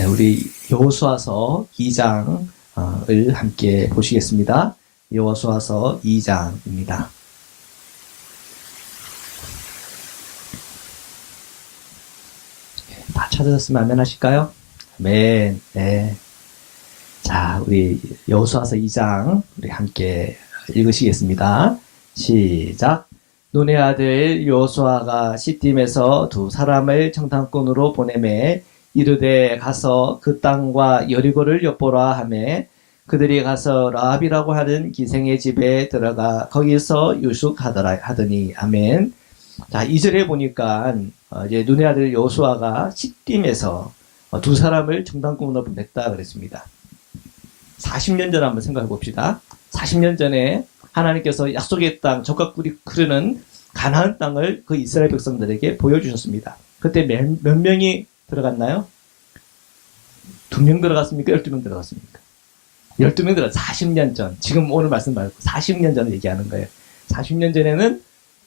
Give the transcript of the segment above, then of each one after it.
네, 우리 여호수아서 2장을 함께 보시겠습니다. 여호수아서 2장입니다. 다 찾으셨으면 아멘 하실까요? 아멘. 네. 자, 우리 여호수아서 2장 우리 함께 읽으시겠습니다. 시작. 눈의 아들 여호수아가 시딤에서 두 사람을 정탐꾼으로 보내매 이르되 가서 그 땅과 여리고를 엿보라 하매 그들이 가서 라합이라고 하는 기생의 집에 들어가 거기서 유숙하더라 하더니 아멘. 자, 2절에 보니까 이제 눈의 아들 여호수아가 시딤에서 두 사람을 정탐꾼으로 보냈다 그랬습니다. 40년 전 한번 생각해 봅시다. 40년 전에 하나님께서 약속의 땅, 젖과 꿀이 흐르는 가나안 땅을 그 이스라엘 백성들에게 보여주셨습니다. 그때 몇 명이 들어갔나요? 2명 들어갔습니까? 12명 들어갔습니까? 12명 들어갔어요. 40년 전. 지금 오늘 말씀 말고 40년 전을 얘기하는 거예요. 40년 전에는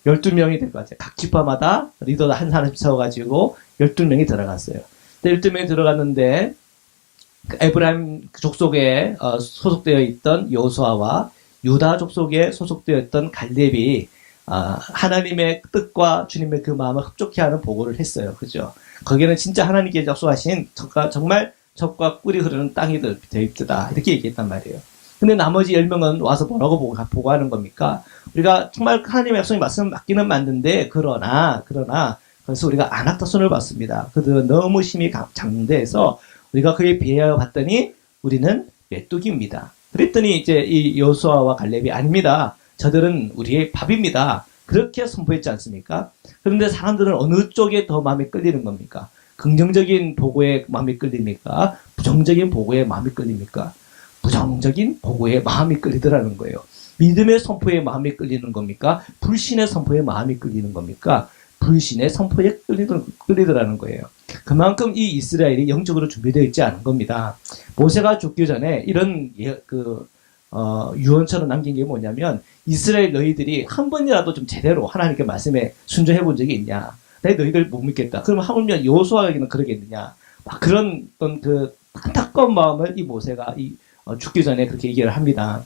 12명이 될 것 같아요. 각 지파마다 리더 한 사람씩 세워가지고 12명이 들어갔어요. 12명이 들어갔는데 에브라임 족속에 소속되어 있던 여호수아와 유다 족속에 소속되어 있던 갈렙이 하나님의 뜻과 주님의 그 마음을 흡족해 하는 보고를 했어요. 그죠? 거기는 진짜 하나님께 약속하신 정말 젖과 꿀이 흐르는 땅이 되어 있다. 이렇게 얘기했단 말이에요. 근데 나머지 10명은 와서 뭐라고 보고하는 겁니까? 우리가 정말 하나님의 약속이 맞기는 맞는데, 그러나, 그래서 우리가 아낙타손을 봤습니다. 그들은 너무 힘이 장대해서 우리가 그에 비하여 봤더니 우리는 메뚜기입니다. 그랬더니 이제 이 여호수아와 갈렙이 아닙니다. 저들은 우리의 밥입니다. 그렇게 선포했지 않습니까? 그런데 사람들은 어느 쪽에 더 마음이 끌리는 겁니까? 긍정적인 보고에 마음이 끌립니까? 부정적인 보고에 마음이 끌립니까? 부정적인 보고에 마음이 끌리더라는 거예요. 믿음의 선포에 마음이 끌리는 겁니까? 불신의 선포에 마음이 끌리는 겁니까? 불신의 선포에 끌리더라는 거예요. 그만큼 이 이스라엘이 영적으로 준비되어 있지 않은 겁니다. 모세가 죽기 전에 이런 유언처럼 남긴 게 뭐냐면, 이스라엘 너희들이 한 번이라도 좀 제대로 하나님께 말씀에 순종해 본 적이 있냐? 내 너희들 못 믿겠다. 그러면 하물며 여호수아에게는 그러겠느냐? 막 그런 그 안타까운 마음을 이 모세가 죽기 전에 그렇게 얘기를 합니다.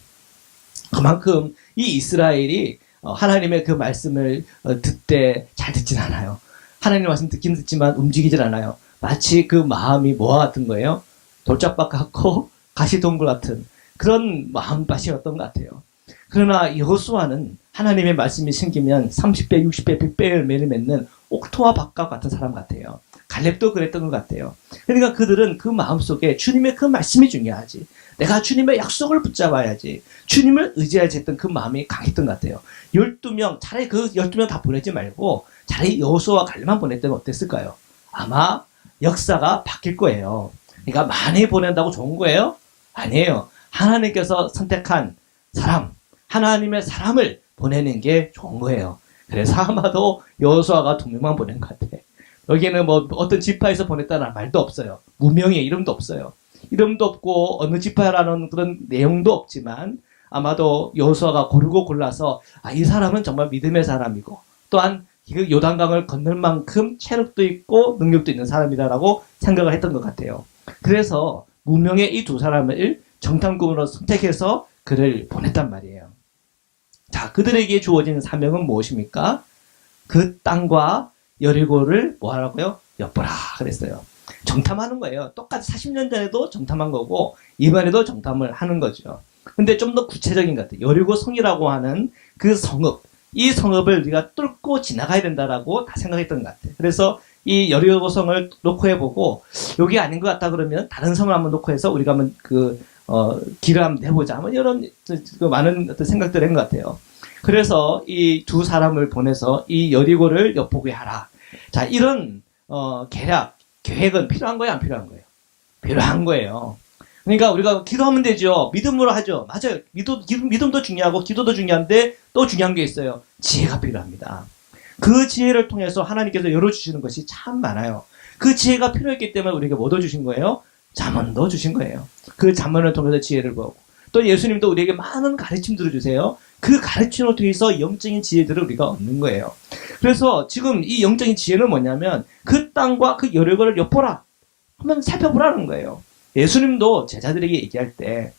그만큼 이 이스라엘이 하나님의 그 말씀을 듣되 잘 듣진 않아요. 하나님의 말씀 듣긴 듣지만 움직이질 않아요. 마치 그 마음이 뭐와 같은 거예요? 돌짝밭 같고 가시동굴 같은 그런 마음밭이었던 것 같아요. 그러나 여호수아는 하나님의 말씀이 생기면 30배, 60배, 100배를 매를 맺는 옥토와 밭과 같은 사람 같아요. 갈렙도 그랬던 것 같아요. 그러니까 그들은 그 마음속에 주님의 그 말씀이 중요하지. 내가 주님의 약속을 붙잡아야지. 주님을 의지해야지 했던 그 마음이 강했던 것 같아요. 12명, 차라리 그 12명 다 보내지 말고 차라리 여호수아와 갈렙만 보냈다면 어땠을까요? 아마 역사가 바뀔 거예요. 그러니까 많이 보낸다고 좋은 거예요? 아니에요. 하나님께서 선택한 사람, 하나님의 사람을 보내는 게 좋은 거예요. 그래서 아마도 여호수아가 2명만 보낸 것 같아. 여기는 뭐 어떤 지파에서 보냈다는 말도 없어요. 무명의 이름도 없어요. 이름도 없고 어느 지파라는 그런 내용도 없지만 아마도 여호수아가 고르고 골라서 이 사람은 정말 믿음의 사람이고 또한 그 요단강을 건널 만큼 체력도 있고 능력도 있는 사람이다라고 생각을 했던 것 같아요. 그래서 무명의 이 두 사람을 정탐꾼으로 선택해서 그를 보냈단 말이에요. 자, 그들에게 주어진 사명은 무엇입니까? 그 땅과 여리고를 뭐 하라고요? 엿보라 그랬어요. 정탐하는 거예요. 똑같이 40년 전에도 정탐한 거고 이번에도 정탐을 하는 거죠. 근데 좀 더 구체적인 것 같아요. 여리고 성이라고 하는 그 성읍, 이 성읍을 우리가 뚫고 지나가야 된다라고 다 생각했던 것 같아요. 그래서 이 여리고 성을 놓고 해보고 여기 아닌 것 같다 그러면 다른 성을 한번 놓고 해서 우리가 한번 길을 한번 해보자. 뭐 이런 많은 어떤 생각들을 한 것 같아요. 그래서 이 두 사람을 보내서 이 여리고를 엿보게 하라. 자, 이런 계획은 필요한 거예요, 안 필요한 거예요? 필요한 거예요. 그러니까 우리가 기도하면 되죠. 믿음으로 하죠. 맞아요. 믿음도 중요하고 기도도 중요한데 또 중요한 게 있어요. 지혜가 필요합니다. 그 지혜를 통해서 하나님께서 열어주시는 것이 참 많아요. 그 지혜가 필요했기 때문에 우리에게 뭐 얻어주신 거예요? 잠언도 주신 거예요. 그 잠언을 통해서 지혜를 보고 또 예수님도 우리에게 많은 가르침들을 주세요. 그 가르침을 통해서 영적인 지혜들을 우리가 얻는 거예요. 그래서 지금 이 영적인 지혜는 뭐냐면 그 땅과 그 여리고를 엿보라. 한번 살펴보라는 거예요. 예수님도 제자들에게 얘기할 때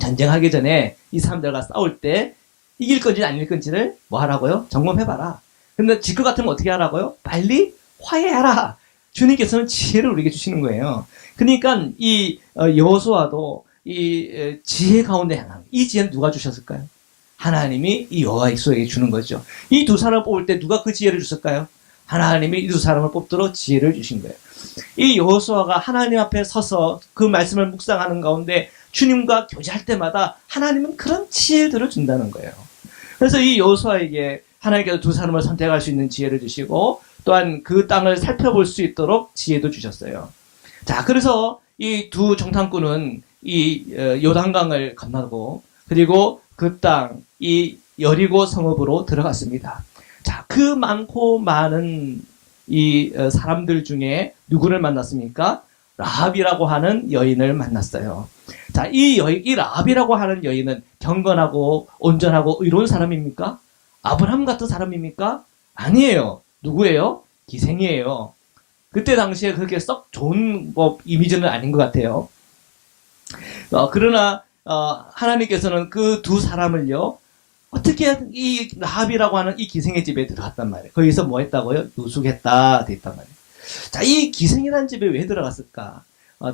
전쟁하기 전에 이 사람들과 싸울 때 이길 건지 아닐 건지를 뭐 하라고요? 점검해봐라. 근데 질 것 같으면 어떻게 하라고요? 빨리 화해하라. 주님께서는 지혜를 우리에게 주시는 거예요. 그러니까 이 여호수아도 이 지혜 가운데 향한 이 지혜는 누가 주셨을까요? 하나님이 이 여호수아에게 주는 거죠. 이 두 사람을 뽑을 때 누가 그 지혜를 줬을까요? 하나님이 이 두 사람을 뽑도록 지혜를 주신 거예요. 이 여호수아가 하나님 앞에 서서 그 말씀을 묵상하는 가운데 주님과 교제할 때마다 하나님은 그런 지혜들을 준다는 거예요. 그래서 이 여호수아에게 하나님께서 두 사람을 선택할 수 있는 지혜를 주시고 또한 그 땅을 살펴볼 수 있도록 지혜도 주셨어요. 자, 그래서 이 두 정탐꾼은 이 요단강을 건너고 그리고 그 땅, 이 여리고 성읍으로 들어갔습니다. 자, 그 많고 많은 이 사람들 중에 누구를 만났습니까? 라합이라고 하는 여인을 만났어요. 자, 이 라합이라고 하는 여인은 경건하고 온전하고 의로운 사람입니까? 아브라함 같은 사람입니까? 아니에요. 누구예요? 기생이에요. 그때 당시에 그렇게 썩 좋은 이미지는 아닌 것 같아요. 그러나 하나님께서는 그 두 사람을요, 어떻게 이 라합이라고 하는 이 기생의 집에 들어갔단 말이에요. 거기서 뭐 했다고요? 노숙했다 돼 있단 말이에요. 자, 이 기생이라는 집에 왜 들어갔을까?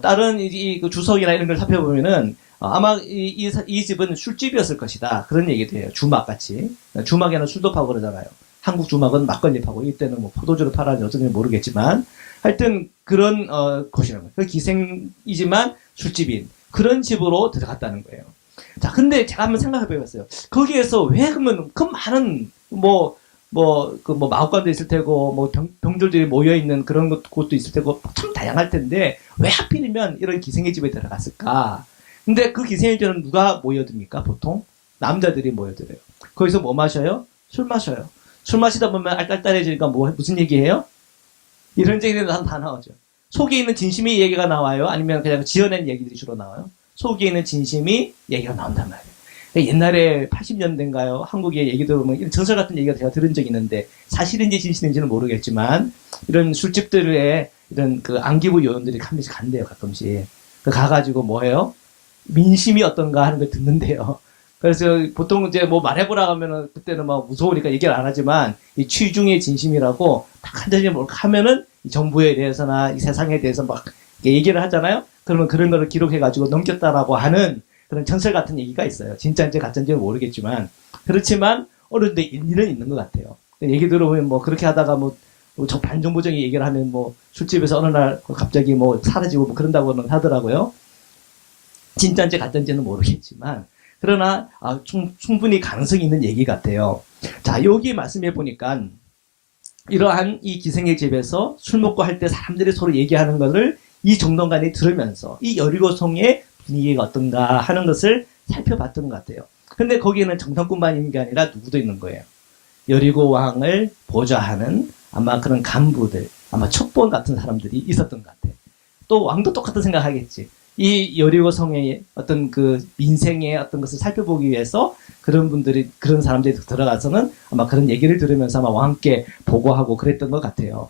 다른 그 주석이나 이런 걸 살펴보면은 아마 이 집은 술집이었을 것이다. 그런 얘기도 해요. 주막같이. 주막에는 술도 파고 그러잖아요. 한국 주막은 막걸리 파고 이때는 뭐 포도주를 팔았는지 어쩐지 모르겠지만 하여튼 그런 곳이라는 거예요. 그 기생이지만 술집인 그런 집으로 들어갔다는 거예요. 자, 근데 제가 한번 생각해 보겠어요. 거기에서 왜 그러면 그 많은 마법관도 있을 테고 병들들이 모여 있는 그런 곳도 있을 테고 참 다양할 텐데 왜 하필이면 이런 기생의 집에 들어갔을까? 근데 그 기생의 집에는 누가 모여듭니까? 보통 남자들이 모여들어요. 거기서 뭐 마셔요? 술 마셔요. 술 마시다 보면 알딸딸해지니까 무슨 얘기해요? 이런 얘기들이 다 나오죠. 속에 있는 진심이 얘기가 나와요? 아니면 그냥 지어낸 얘기들이 주로 나와요? 속에 있는 진심이 얘기가 나온단 말이에요. 옛날에 80년대인가요? 한국의 얘기 들어보면 이런 전설 같은 얘기가 제가 들은 적이 있는데 사실인지 진실인지는 모르겠지만 이런 술집들에 이런 그 안기부 요원들이 한 번씩 간대요, 가끔씩. 가가지고 뭐 해요? 민심이 어떤가 하는 걸 듣는데요. 그래서 보통 이제 뭐 말해보라 하면은 그때는 막 무서우니까 얘기를 안 하지만 이 취중의 진심이라고 딱 한 잔씩 뭘 하면은 이 정부에 대해서나 이 세상에 대해서 막 얘기를 하잖아요. 그러면 그런 거를 기록해가지고 넘겼다라고 하는 그런 전설 같은 얘기가 있어요. 진짜인지 가짜인지는 모르겠지만 그렇지만 어른데 일리는 있는 것 같아요. 얘기 들어보면 뭐 그렇게 하다가 저 반정부적인 얘기를 하면 뭐 술집에서 어느 날 갑자기 뭐 사라지고 뭐 그런다고는 하더라고요. 진짜인지 가짜인지는 모르겠지만 그러나 충분히 가능성이 있는 얘기 같아요. 자, 여기 말씀해 보니까 이러한 이 기생의 집에서 술 먹고 할 때 사람들이 서로 얘기하는 것을 이 정동관이 들으면서 이 여리고성의 분위기가 어떤가 하는 것을 살펴봤던 것 같아요. 근데 거기에는 정탐꾼만 있는 게 아니라 누구도 있는 거예요. 여리고 왕을 보좌하는 아마 그런 간부들, 아마 첩보원 같은 사람들이 있었던 것 같아요. 또 왕도 똑같은 생각하겠지. 이 여리고 성의 어떤 그 민생의 어떤 것을 살펴보기 위해서 그런 사람들이 들어가서는 아마 그런 얘기를 들으면서 아마 왕께 보고하고 그랬던 것 같아요.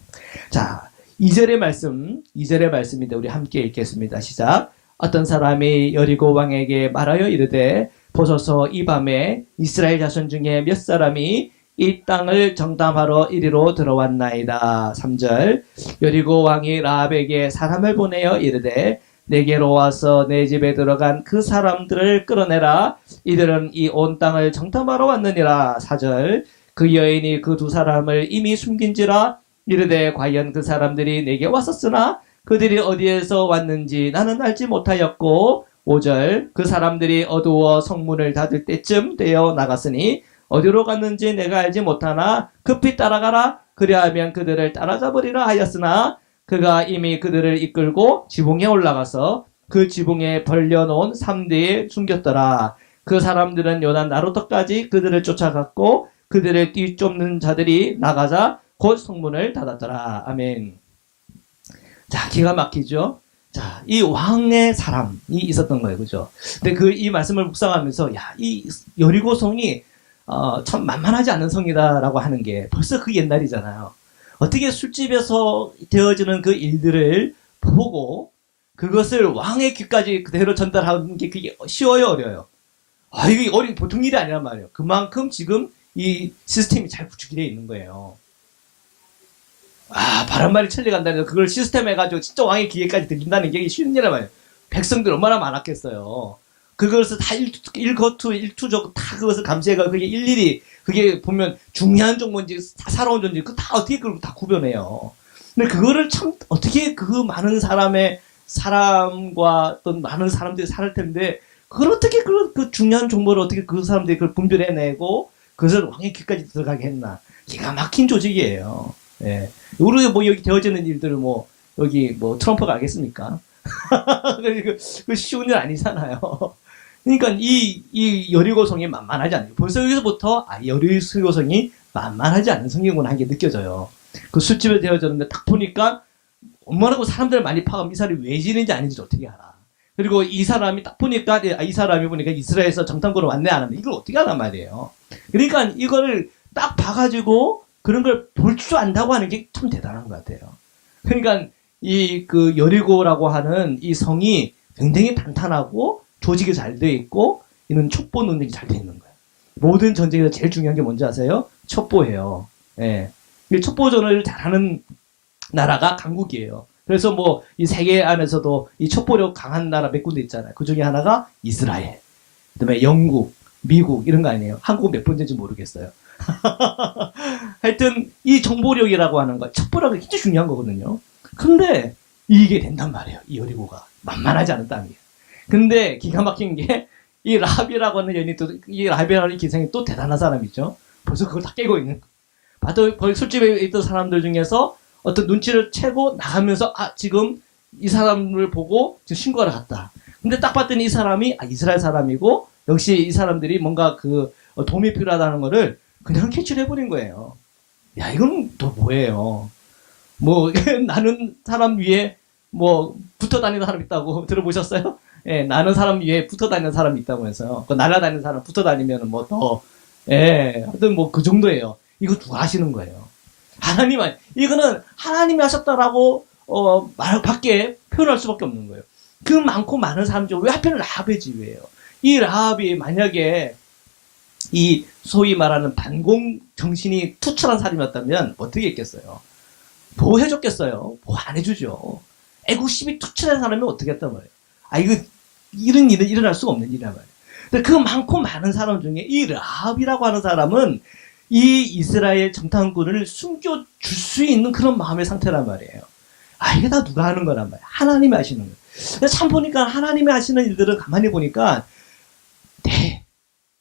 자, 2절의 말씀인데 우리 함께 읽겠습니다. 시작. 어떤 사람이 여리고 왕에게 말하여 이르되 보소서 이 밤에 이스라엘 자손 중에 몇 사람이 이 땅을 정탐하러 이리로 들어왔나이다. 3절. 여리고 왕이 라합에게 사람을 보내어 이르되 내게로 와서 내 집에 들어간 그 사람들을 끌어내라. 이들은 이 온 땅을 정탐하러 왔느니라. 4절. 그 여인이 그 두 사람을 이미 숨긴지라. 이르되 과연 그 사람들이 내게 왔었으나 그들이 어디에서 왔는지 나는 알지 못하였고. 5절. 그 사람들이 어두워 성문을 닫을 때쯤 되어 나갔으니 어디로 갔는지 내가 알지 못하나 급히 따라가라. 그리하면 그들을 따라잡으리라 하였으나 그가 이미 그들을 이끌고 지붕에 올라가서 그 지붕에 벌려놓은 삼대에 숨겼더라. 그 사람들은 요단 나루터까지 그들을 쫓아갔고 그들을 뒤쫓는 자들이 나가자 곧 성문을 닫았더라. 아멘. 자, 기가 막히죠? 자, 이 왕의 사람이 있었던 거예요. 그죠? 근데 이 말씀을 묵상하면서, 이 여리고 성이, 참 만만하지 않은 성이다라고 하는 게 벌써 그 옛날이잖아요. 어떻게 술집에서 되어지는 그 일들을 보고 그것을 왕의 귀까지 그대로 전달하는 게 그게 쉬워요, 어려요? 이게 보통 일이 아니란 말이에요. 그만큼 지금 이 시스템이 잘 구축이 되어 있는 거예요. 바람말이 천리간다는 그걸 시스템 해가지고 진짜 왕의 귀에까지 들린다는 게 쉬운 일이란 말이에요. 백성들 얼마나 많았겠어요. 그것을 다 일투족 다 그것을 감시해가 그게 일일이 그게 보면 중요한 종목인지 사사로운 존재 다 어떻게 그걸 다 구별해요. 근데 그거를 참 어떻게 그 많은 사람과 어떤 많은 사람들이 살 텐데 그걸 어떻게 그 중요한 정보를 어떻게 그 사람들이 그걸 분별해내고 그것을 왕의 귀까지 들어가게 했나. 기가 막힌 조직이에요. 예. 우리 뭐 여기 되어지는 일들을 뭐 여기 뭐 트럼프가 알겠습니까? 그 쉬운 일 아니잖아요. 그러니까 이 여리고성이 만만하지 않아요. 벌써 여기서부터 여리고성이 만만하지 않은 성경구나 하는 게 느껴져요. 그 술집에 되어졌는데 딱 보니까 얼마나 사람들 많이 파가면 이 사람이 왜 지는지 아닌지 어떻게 알아. 그리고 이 사람이 딱 보니까 이 사람이 보니까 이스라엘에서 정탐구로 왔네 안 왔네 이걸 어떻게 하란 말이에요. 그러니까 이거를 딱 봐가지고 그런 걸 볼 줄 안다고 하는 게 참 대단한 것 같아요. 그러니까 그 여리고라고 하는 이 성이 굉장히 탄탄하고 조직이 잘 돼 있고 이런 첩보 능력이 잘 돼 있는 거예요. 모든 전쟁에서 제일 중요한 게 뭔지 아세요? 첩보예요. 예. 첩보전을 잘하는 나라가 강국이에요. 그래서 뭐 이 세계 안에서도 이 첩보력 강한 나라 몇 군데 있잖아요. 그 중에 하나가 이스라엘, 그다음에 영국, 미국 이런 거 아니에요. 한국 몇 번째인지 모르겠어요. 하여튼 이 정보력이라고 하는 거, 첩보력이 진짜 중요한 거거든요. 근데 이게 된단 말이에요. 이 여리고가 만만하지 않은 땅이에요. 근데 기가 막힌 게 이 라합이라고 하는 여인이 또 이 라합이라는 기생이 또 대단한 사람이죠. 벌써 그걸 다 깨고 있는. 봐도 술집에 있던 사람들 중에서 어떤 눈치를 채고 나가면서 지금 이 사람을 보고 지금 신고하러 갔다. 근데 딱 봤더니 이 사람이 이스라엘 사람이고 역시 이 사람들이 뭔가 그 도움이 필요하다는 거를 그냥 캐치를 해버린 거예요. 야 이건 또 뭐예요? 뭐 나는 사람 위에 뭐 붙어 다니는 사람 있다고 들어보셨어요? 예, 나는 사람 위에 붙어 다니는 사람이 있다고 해서요. 그 날아다니는 사람 붙어 다니면 뭐 더 하여튼 뭐 그 정도예요. 이거 누가 하시는 거예요? 이거는 하나님이 하셨다라고 밖에 표현할 수밖에 없는 거예요. 그 많고 많은 사람 중 왜 하필 라합의 지위예요? 이 라합이 만약에 이 소위 말하는 반공 정신이 투철한 사람이었다면 어떻게 했겠어요? 뭐 해줬겠어요? 뭐 안 해주죠. 애국심이 투철한 사람이 어떻게 했단 말이에요? 이거 이런 일은 일어날 수가 없는 일이란 말이에요. 근데 그 많고 많은 사람 중에 이 라합이라고 하는 사람은 이 이스라엘 정탐꾼을 숨겨줄 수 있는 그런 마음의 상태란 말이에요. 이게 다 누가 하는 거란 말이에요. 하나님이 하시는 거예요. 참 보니까 하나님이 하시는 일들은 가만히 보니까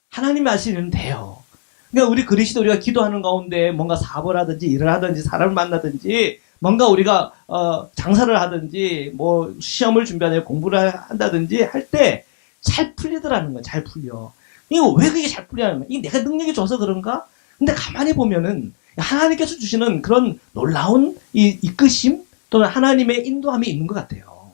하나님이 하시는 돼요. 그러니까 우리 그리스도 우리가 기도하는 가운데 뭔가 사업을 하든지 일을 하든지 사람을 만나든지 뭔가 우리가 장사를 하든지 뭐 시험을 준비하든지 공부를 한다든지 할 때 잘 풀리더라는 거예요. 잘 풀려. 이거 왜 그게 잘 풀리냐는 거예요. 이게 내가 능력이 좋아서 그런가? 근데 가만히 보면은 하나님께서 주시는 그런 놀라운 이끄심 또는 하나님의 인도함이 있는 것 같아요.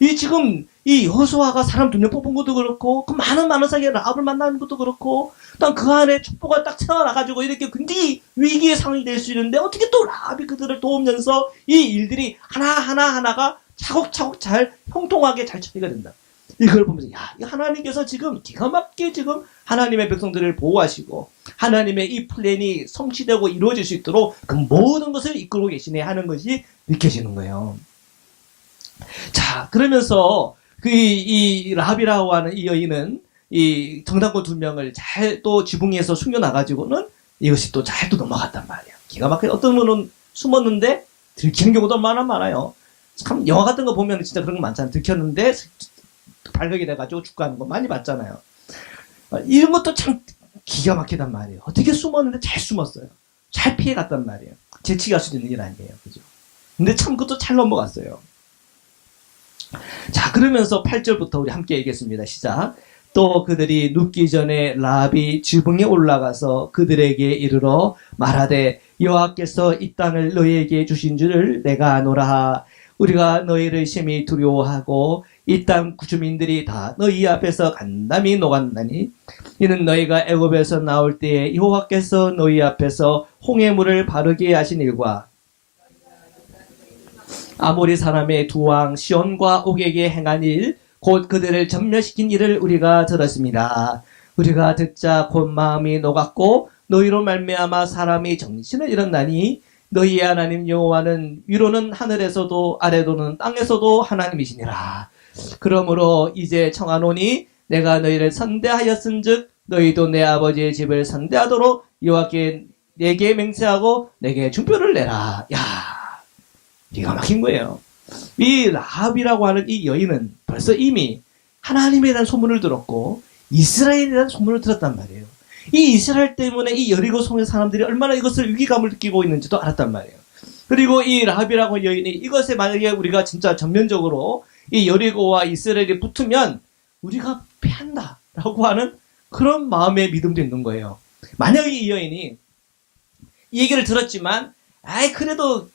이 지금 이 여호수아가 사람 2명 뽑은 것도 그렇고 그 많은 사이에 라합을 만나는 것도 그렇고 또 그 안에 첩보가 딱 튀어나가지고 이렇게 굉장히 위기의 상황이 될 수 있는데 어떻게 또 라합이 그들을 도우면서 이 일들이 하나가 차곡차곡 잘 형통하게 잘 처리가 된다. 이걸 보면서 이 하나님께서 지금 기가 막히게 지금 하나님의 백성들을 보호하시고 하나님의 이 플랜이 성취되고 이루어질 수 있도록 그 모든 것을 이끌고 계시네 하는 것이 느껴지는 거예요. 자, 그러면서 이 라합이라고 하는 이 여인은 이 정탐꾼 2명을 잘 또 지붕에서 숨겨놔가지고는 이것이 또 잘 또 넘어갔단 말이에요. 기가 막히게 어떤 분은 숨었는데 들키는 경우도 얼마나 많아요. 참 영화 같은 거 보면 진짜 그런 거 많잖아요. 들켰는데 발각이 돼가지고 죽고 하는 거 많이 봤잖아요. 이런 것도 참 기가 막히단 말이에요. 어떻게 숨었는데 잘 숨었어요. 잘 피해갔단 말이에요. 재치가 할 수도 있는 일 아니에요. 그죠? 근데 참 그것도 잘 넘어갔어요. 자, 그러면서 8절부터 우리 함께 읽겠습니다. 시작. 또 그들이 눕기 전에 라합이 지붕에 올라가서 그들에게 이르러 말하되 여호와께서 이 땅을 너희에게 주신 줄을 내가 아노라. 우리가 너희를 심히 두려워하고 이 땅 주민들이 다 너희 앞에서 간담이 녹았나니 이는 너희가 애굽에서 나올 때에 여호와께서 너희 앞에서 홍해물을 바르게 하신 일과 아모리 사람의 두 왕 시온과 옥에게 행한 일, 곧 그들을 전멸시킨 일을 우리가 들었습니다. 우리가 듣자 곧 마음이 녹았고 너희로 말미암아 사람이 정신을 잃었나니 너희의 하나님 여호와는 위로는 하늘에서도 아래로는 땅에서도 하나님이시니라. 그러므로 이제 청하노니 내가 너희를 선대하였은즉 너희도 내 아버지의 집을 선대하도록 여호와께 내게 맹세하고 내게 준표를 내라. 야, 기가 막힌 거예요. 이 라합이라고 하는 이 여인은 벌써 이미 하나님에 대한 소문을 들었고 이스라엘에 대한 소문을 들었단 말이에요. 이 이스라엘 때문에 이 여리고 성의 사람들이 얼마나 이것을 위기감을 느끼고 있는지도 알았단 말이에요. 그리고 이 라합이라고 여인이 이것에 만약에 우리가 진짜 전면적으로 이 여리고와 이스라엘이 붙으면 우리가 피한다라고 하는 그런 마음의 믿음도 있는 거예요. 만약에 이 여인이 이 얘기를 들었지만 아이 그래도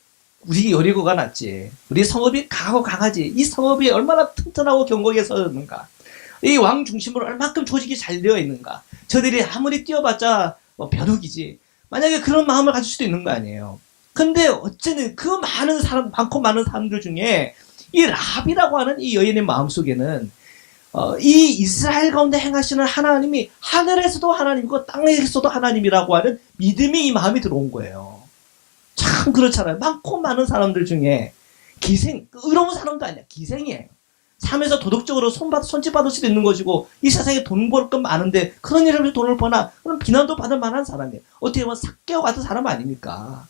우리 여리고가 낫지. 우리 성읍이 강하고 강하지. 이 성읍이 얼마나 튼튼하고 견고하게 서였는가. 이 왕 중심으로 얼마큼 조직이 잘 되어 있는가. 저들이 아무리 뛰어봤자 벼룩이지. 만약에 그런 마음을 가질 수도 있는 거 아니에요. 근데 어쨌든 그 많고 많은 사람들 중에 이 라합이라고 하는 이 여인의 마음속에는 이 이스라엘 가운데 행하시는 하나님이 하늘에서도 하나님이고 땅에서도 하나님이라고 하는 믿음이 이 마음이 들어온 거예요. 참 그렇잖아요. 많고 많은 사람들 중에 의로운 사람도 아니야. 기생이에요. 삶에서 도덕적으로 손짓받을 수도 있는 것이고 이 세상에 돈 벌 건 많은데 그런 일을 위해서 돈을 버나 그럼 비난도 받을 만한 사람이에요. 어떻게 보면 삭개와 같은 사람 아닙니까?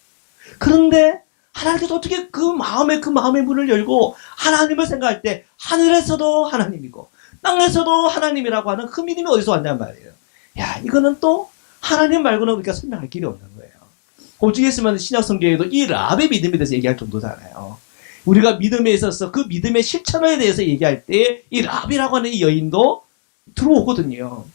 그런데 하나님께서 어떻게 그 마음의 문을 열고 하나님을 생각할 때 하늘에서도 하나님이고 땅에서도 하나님이라고 하는 그 믿음이 어디서 왔냔 말이에요. 야, 이거는 또 하나님 말고는 우리가 설명할 길이 없는 거예요. 오죽 했으면 신약 성경에도 이 라합의 믿음에 대해서 얘기할 정도잖아요. 우리가 믿음에 있어서 그 믿음의 실천에 대해서 얘기할 때 이 라합이라고 하는 이 여인도 들어오거든요.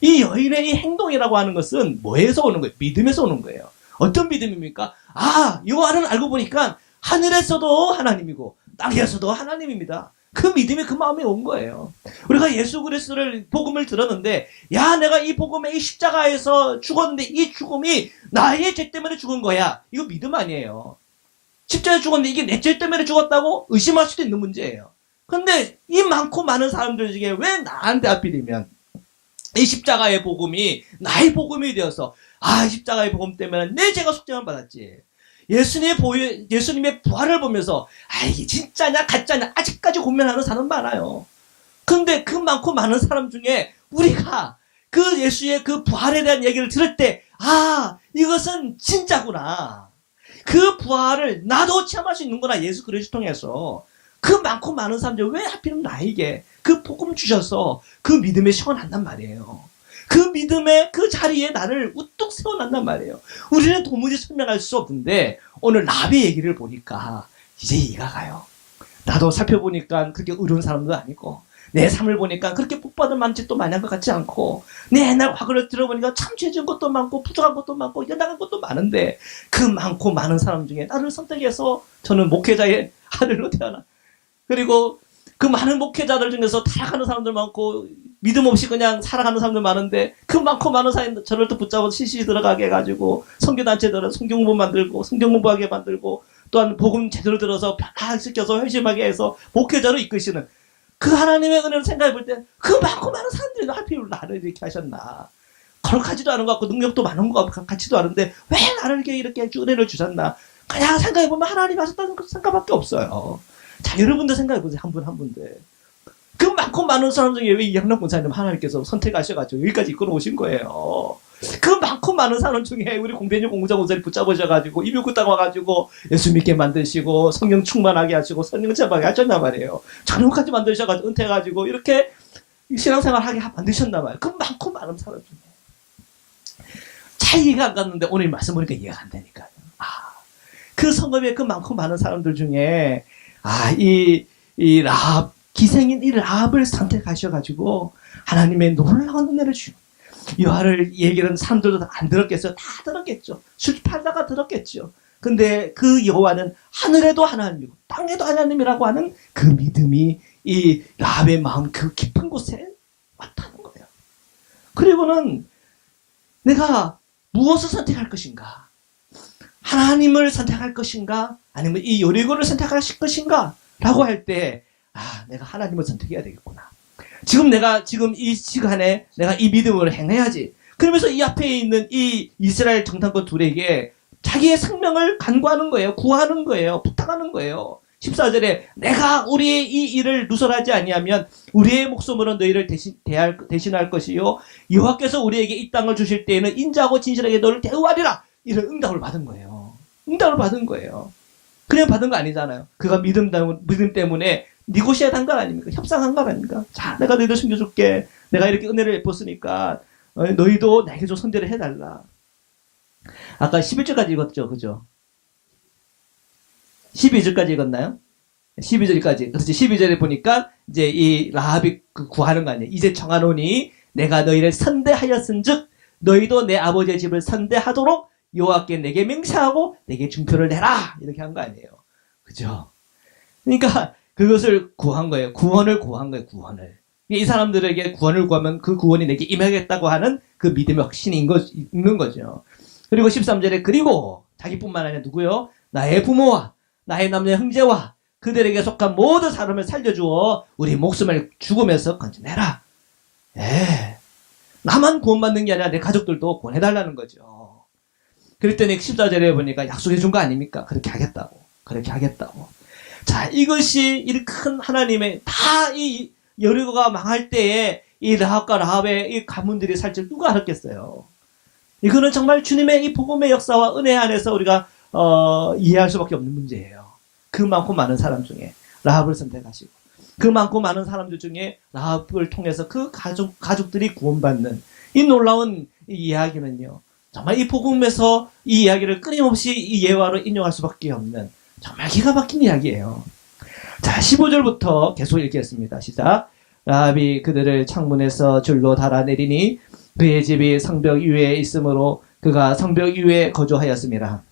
이 여인의 이 행동이라고 하는 것은 뭐에서 오는 거예요? 믿음에서 오는 거예요. 어떤 믿음입니까? 아, 여호와는 알고 보니까 하늘에서도 하나님이고 땅에서도 하나님입니다. 그 믿음이 그 마음에 온 거예요. 우리가 예수 그리스도를 복음을 들었는데 야 내가 이 복음에 이 십자가에서 죽었는데 이 죽음이 나의 죄 때문에 죽은 거야. 이거 믿음 아니에요. 십자가에 죽었는데 이게 내 죄 때문에 죽었다고 의심할 수도 있는 문제예요. 근데 이 많고 많은 사람들 중에 왜 나한테 하필이면 이 십자가의 복음이 나의 복음이 되어서 아 십자가의 복음 때문에 내 죄가 속죄함을 받았지. 예수님의 부활을 보면서 아 이게 진짜냐 가짜냐 아직까지 고민하는 사람 많아요. 근데 그 많고 많은 사람 중에 우리가 그 예수의 그 부활에 대한 얘기를 들을 때 아 이것은 진짜구나. 그 부활을 나도 체험할 수 있는구나. 예수 그리스도 통해서. 그 많고 많은 사람들 왜 하필이면 나에게 그 복음 주셔서 그 믿음에 시원한단 말이에요. 그 믿음의 그 자리에 나를 우뚝 세워놨단 말이에요. 우리는 도무지 설명할 수 없는데 오늘 라합의 얘기를 보니까 이제 이해가 가요. 나도 살펴보니까 그렇게 의로운 사람도 아니고 내 삶을 보니까 그렇게 복받을 만짓도 많이 한 것 같지 않고 내 옛날 과거를 들어보니까 참 죄진 것도 많고 부족한 것도 많고 연약한 것도 많은데 그 많고 많은 사람 중에 나를 선택해서 저는 목회자의 아들로 태어나 그리고 그 많은 목회자들 중에서 타락하는 사람들 많고 믿음 없이 그냥 살아가는 사람들 많은데 그 많고 많은 사람들 저를 또 붙잡아서 CC 들어가게 해가지고 선교단체들은 성경공부 만들고 성경공부하게 만들고 또한 복음 제대로 들어서 변화시켜서 회심하게 해서 목회자로 이끄시는 그 하나님의 은혜를 생각해 볼 때 그 많고 많은 사람들이 하필 나를 이렇게 하셨나. 거룩하지도 않은 것 같고 능력도 많은 것 같지도 않은데 왜 나를 이렇게 은혜를 주셨나. 그냥 생각해 보면 하나님 하셨다는 생각밖에 없어요. 자, 여러분도 생각해 보세요. 한 분 한 분들. 그 많고 많은 사람 중에 왜 이양락 권사님 하나님께서 선택하셔가지고 여기까지 이끌어 오신 거예요. 그 많고 많은 사람 중에 우리 공배님 공부자 권사님 붙잡으셔가지고 이명구 땅 와가지고 예수 믿게 만드시고 성령 충만하게 하시고 성령 체험하게 하셨단 말이에요. 전용까지 만드셔가지고 은퇴해가지고 이렇게 신앙생활 하게 만드셨단 말이에요. 그 많고 많은 사람 중에. 잘 이해가 안 갔는데 오늘 말씀 보니까 이해가 안 되니까요. 그 성읍에 그 많고 많은 사람들 중에 이 라합 기생인 이 라합을 선택하셔가지고 하나님의 놀라운 은혜를 주시고 여호와를 얘기하는 사람들도 안 들었겠어요? 다 들었겠죠. 술 팔다가 들었겠죠. 근데 그 여호와는 하늘에도 하나님이고 땅에도 하나님이라고 하는 그 믿음이 이 라합의 마음 그 깊은 곳에 왔다는 거예요. 그리고는 내가 무엇을 선택할 것인가? 하나님을 선택할 것인가? 아니면 이 여리고를 선택하실 것인가? 라고 할 때, 내가 하나님을 선택해야 되겠구나. 지금 이 시간에 내가 이 믿음으로 행해야지. 그러면서 이 앞에 있는 이 이스라엘 정탐꾼 둘에게 자기의 생명을 간구하는 거예요. 구하는 거예요. 부탁하는 거예요. 14절에 내가 우리의 이 일을 누설하지 아니하면 우리의 목숨으로 너희를 대신할 것이요 여호와께서 우리에게 이 땅을 주실 때에는 인자하고 진실하게 너를 대우하리라. 이런 응답을 받은 거예요. 응답을 받은 거예요. 그냥 받은 거 아니잖아요. 그가 믿음 때문에 니고시아한 건 아닙니까? 협상한 건 아닙니까? 자, 내가 너희들 숨겨줄게. 내가 이렇게 은혜를 베풀었으니까 너희도 나에게 좀 선대를 해달라. 아까 11절까지 읽었죠, 그죠? 12절까지 읽었나요? 12절까지. 그래서 12절에 보니까 이제 이 라합이 구하는 거 아니에요. 이제 청하노니 내가 너희를 선대하였은즉 너희도 내 아버지의 집을 선대하도록 여호와께 내게 맹세하고 내게 증표를 내라. 이렇게 한 거 아니에요. 그죠? 그러니까 그것을 구한 거예요. 구원을 구한 거예요. 구원을. 이 사람들에게 구원을 구하면 그 구원이 내게 임하겠다고 하는 그 믿음의 확신이 있는 거죠. 그리고 13절에 그리고 자기뿐만 아니라 누구요? 나의 부모와 나의 남녀 형제와 그들에게 속한 모든 사람을 살려주어 우리 목숨을 죽음에서 건져내라. 나만 구원받는 게 아니라 내 가족들도 구원해달라는 거죠. 그랬더니 14절에 보니까 약속해 준 거 아닙니까? 그렇게 하겠다고. 그렇게 하겠다고. 자, 이것이 이 큰 하나님의 다 이 여리고가 망할 때에 이 라합과 라합의 이 가문들이 살 줄 누가 알았겠어요? 이거는 정말 주님의 이 복음의 역사와 은혜 안에서 우리가 이해할 수밖에 없는 문제예요. 그 많고 많은 사람 중에 라합을 선택하시고 그 많고 많은 사람들 중에 라합을 통해서 그 가족들이 구원받는 이 놀라운 이 이야기는요. 정말 이 복음에서 이 이야기를 끊임없이 이 예화로 인용할 수밖에 없는 정말 기가 막힌 이야기예요. 자, 15절부터 계속 읽겠습니다. 시작. 라합이 그들을 창문에서 줄로 달아내리니 그의 집이 성벽 위에 있으므로 그가 성벽 위에 거주하였습니다.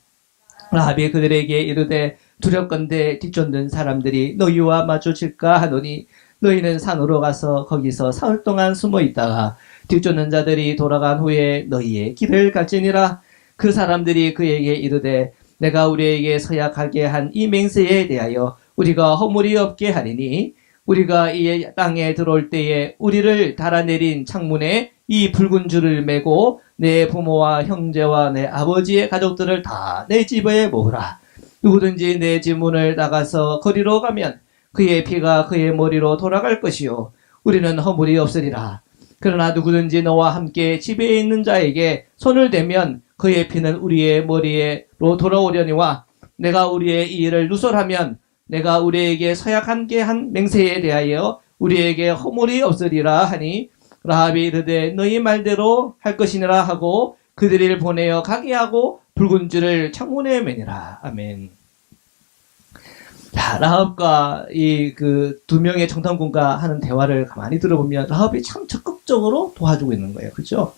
라합이 그들에게 이르되 두렵건대 뒤쫓는 사람들이 너희와 마주칠까 하노니 너희는 산으로 가서 거기서 사흘 동안 숨어 있다가 뒤쫓는 자들이 돌아간 후에 너희의 길을 갈지니라. 그 사람들이 그에게 이르되 내가 우리에게 서약하게 한 이 맹세에 대하여 우리가 허물이 없게 하리니 우리가 이 땅에 들어올 때에 우리를 달아내린 창문에 이 붉은 줄을 매고 내 부모와 형제와 내 아버지의 가족들을 다 내 집에 모으라. 누구든지 내 집 문을 나가서 거리로 가면 그의 피가 그의 머리로 돌아갈 것이요 우리는 허물이 없으리라. 그러나 누구든지 너와 함께 집에 있는 자에게 손을 대면 그의 피는 우리의 머리로 돌아오려니와 내가 우리의 이 일을 누설하면 내가 우리에게 서약하게 한 맹세에 대하여 우리에게 허물이 없으리라 하니 라합이 이르되 너희 말대로 할 것이니라 하고 그들을 보내어 가게 하고 붉은 줄을 창문에 매니라. 아멘. 자, 라합과 이 그 두 명의 정탐꾼과 하는 대화를 가만히 들어보면 라합이 참 적극적으로 도와주고 있는 거예요. 그렇죠?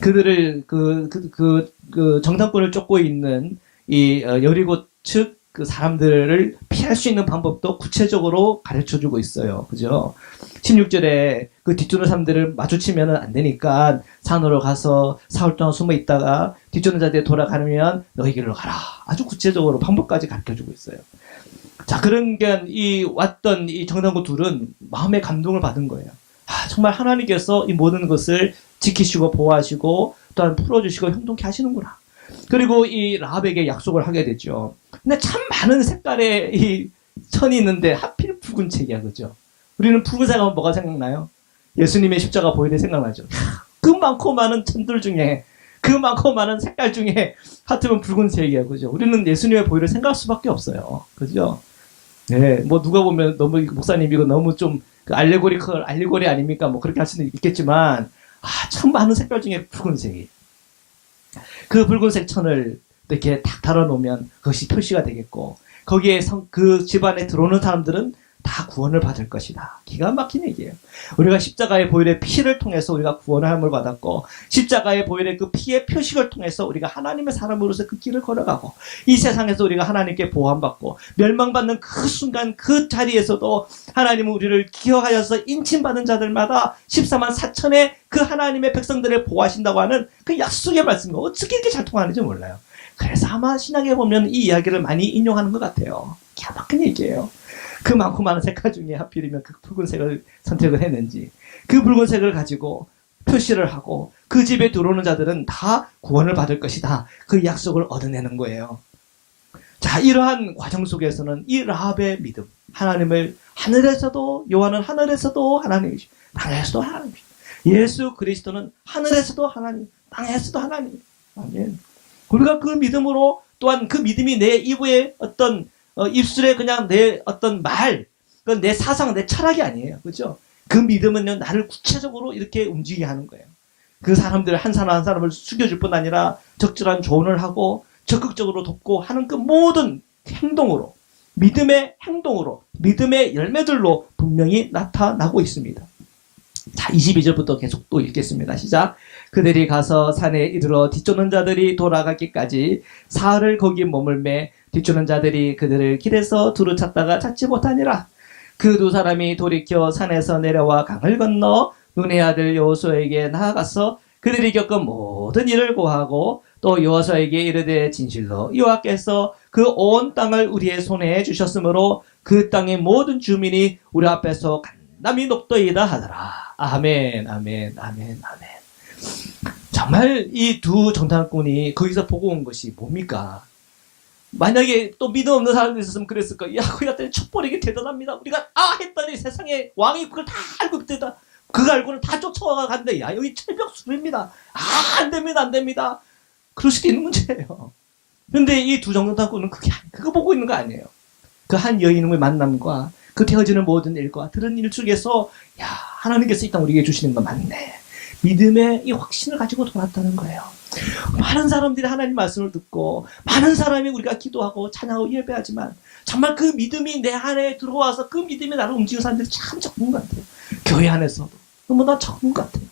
그들을 그 정탐꾼을 쫓고 있는 이 여리고 측 그 사람들을 피할 수 있는 방법도 구체적으로 가르쳐 주고 있어요. 그죠? 16절에 그 뒤쫓는 사람들을 마주치면 안 되니까 산으로 가서 사흘 동안 숨어 있다가 뒤쫓는 자들이 돌아가면 너희 길로 가라. 아주 구체적으로 방법까지 가르쳐 주고 있어요. 자, 그런 게 이 왔던 이 정탐꾼 둘은 마음의 감동을 받은 거예요. 정말 하나님께서 이 모든 것을 지키시고 보호하시고 또한 풀어주시고 형통케 하시는구나. 그리고 이 라합에게 약속을 하게 됐죠. 근데 참 많은 색깔의 이 천이 있는데 하필 붉은색이야, 그죠? 우리는 붉은색 하면 뭐가 생각나요? 예수님의 십자가 보이는 생각나죠. 그 많고 많은 천들 중에 그 많고 많은 색깔 중에 하트면 붉은색이야, 그죠? 우리는 예수님의 보혈을 생각할 수밖에 없어요, 그죠? 네, 뭐 누가 보면 너무 목사님 이거 너무 좀 그 알레고리 아닙니까? 뭐 그렇게 할 수는 있겠지만 참 많은 색깔 중에 붉은색이. 그 붉은색 천을 이렇게 탁 달아놓으면 그것이 표시가 되겠고 거기에 그 집안에 들어오는 사람들은 다 구원을 받을 것이다. 기가 막힌 얘기예요. 우리가 십자가의 보혈의 피를 통해서 우리가 구원함을 받았고 십자가의 보혈의 그 피의 표식을 통해서 우리가 하나님의 사람으로서 그 길을 걸어가고 이 세상에서 우리가 하나님께 보호받고 멸망받는 그 순간 그 자리에서도 하나님은 우리를 기억하여서 인침받은 자들마다 14만 4천의 그 하나님의 백성들을 보호하신다고 하는 그 약속의 말씀이 어떻게 이렇게 잘 통하는지 몰라요. 그래서 아마 신약에 보면 이 이야기를 많이 인용하는 것 같아요. 기가 막힌 얘기예요. 그 많고 많은 색깔 중에 하필이면 그 붉은색을 선택을 했는지, 그 붉은색을 가지고 표시를 하고 그 집에 들어오는 자들은 다 구원을 받을 것이다. 그 약속을 얻어내는 거예요. 자, 이러한 과정 속에서는 이 라합의 믿음, 하나님을 하늘에서도, 요한은 하늘에서도 하나님이시고 땅에서도 하나님이시고, 예수 그리스도는 하늘에서도 하나님, 땅에서도 하나님. 아멘. 우리가 그 믿음으로, 또한 그 믿음이 내 입에 어떤 입술에 그냥 내 어떤 말, 그건 내 사상, 내 철학이 아니에요. 그렇죠? 그 믿음은요, 나를 구체적으로 이렇게 움직이게 하는 거예요. 그 사람들 한 사람 한 사람을 숙여줄 뿐 아니라 적절한 조언을 하고 적극적으로 돕고 하는 그 모든 행동으로, 믿음의 행동으로, 믿음의 열매들로 분명히 나타나고 있습니다. 자, 22절부터 계속 또 읽겠습니다. 시작. 그들이 가서 산에 이르러 뒤쫓는 자들이 돌아가기까지 사흘을 거기 머물매 뒤쫓는 자들이 그들을 길에서 두루 찾다가 찾지 못하니라. 그 두 사람이 돌이켜 산에서 내려와 강을 건너 눈의 아들 여호수아에게 나아가서 그들이 겪은 모든 일을 고하고 또 여호수아에게 이르되 진실로 여호와께서 그 온 땅을 우리의 손에 주셨으므로 그 땅의 모든 주민이 우리 앞에서 간담이 녹더이다 하더라. 아멘, 아멘, 아멘, 아멘. 정말 이 두 정탐꾼이 거기서 보고 온 것이 뭡니까? 만약에 또 믿음 없는 사람들이 있었으면 그랬을 거야. 야, 거기 갔더니 촛불이게 대단합니다. 우리가 했더니 세상에 왕이 그걸 다 알고 있다. 그거 알고는 다 쫓아와 간대. 야, 여기 철벽 수비입니다. 안 됩니다, 안 됩니다. 그럴 수도 있는 문제예요. 근데 이 두 정탐꾼은 그거 보고 있는 거 아니에요. 그 한 여인의 만남과 그 되어지는 모든 일과 들은 일 중에서, 야, 하나님께서 이 땅 우리에게 주시는 거 맞네. 믿음의 이 확신을 가지고 돌았다는 거예요. 많은 사람들이 하나님 말씀을 듣고, 많은 사람이 우리가 기도하고 찬양하고 예배하지만, 정말 그 믿음이 내 안에 들어와서 그 믿음이 나를 움직이는 사람들이 참 적은 것 같아요. 교회 안에서도 너무나 적은 것 같아요.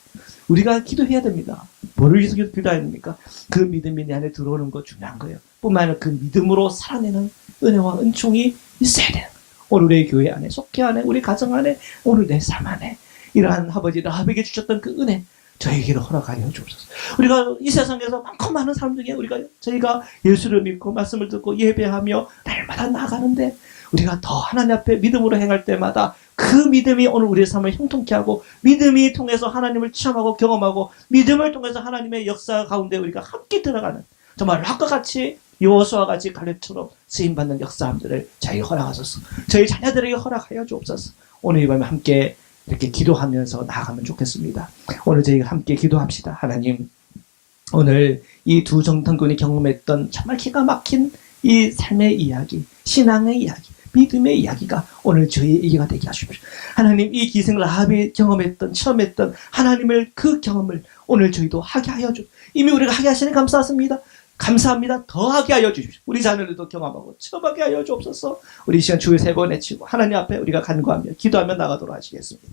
우리가 기도해야 됩니다. 뭐를 위해서 기도해야 됩니까? 그 믿음이 내 안에 들어오는 거 중요한 거예요. 뿐만 아니라 그 믿음으로 살아내는 은혜와 은총이 있어야 돼요. 오늘 우리 교회 안에, 속회 안에, 우리 가정 안에, 오늘 내 삶 안에 이러한 아버지 라합에게 주셨던 그 은혜 저에게로 허락하여 주옵소서. 우리가 이 세상에서 많고 많은 사람 중에 저희가 예수를 믿고 말씀을 듣고 예배하며 날마다 나아가는데, 우리가 더 하나님 앞에 믿음으로 행할 때마다 그 믿음이 오늘 우리의 삶을 형통케 하고, 믿음이 통해서 하나님을 체험하고 경험하고, 믿음을 통해서 하나님의 역사 가운데 우리가 함께 들어가는, 정말 락과 같이 여호수아와 같이 갈렙처럼 쓰임받는 역사함들을 저희 허락하소서. 저희 자녀들에게 허락하여 주옵소서. 오늘 이 밤에 함께 이렇게 기도하면서 나아가면 좋겠습니다. 오늘 저희가 함께 기도합시다. 하나님, 오늘 이 두 정탐꾼이 경험했던 정말 기가 막힌 이 삶의 이야기, 신앙의 이야기, 믿음의 이야기가 오늘 저희의 얘기가 되게 하십시오. 하나님, 이 기생 라합이 경험했던, 체험했던 하나님을, 그 경험을 오늘 저희도 하게 하여 주십시오. 이미 우리가 하게 하시니 감사합니다. 감사합니다. 더하게 하여 주십시오. 우리 자녀들도 경험하고 체험하게 하여 주옵소서. 우리 이 시간 주의 세 번 외치고 하나님 앞에 우리가 간구하며 기도하며 나가도록 하시겠습니다.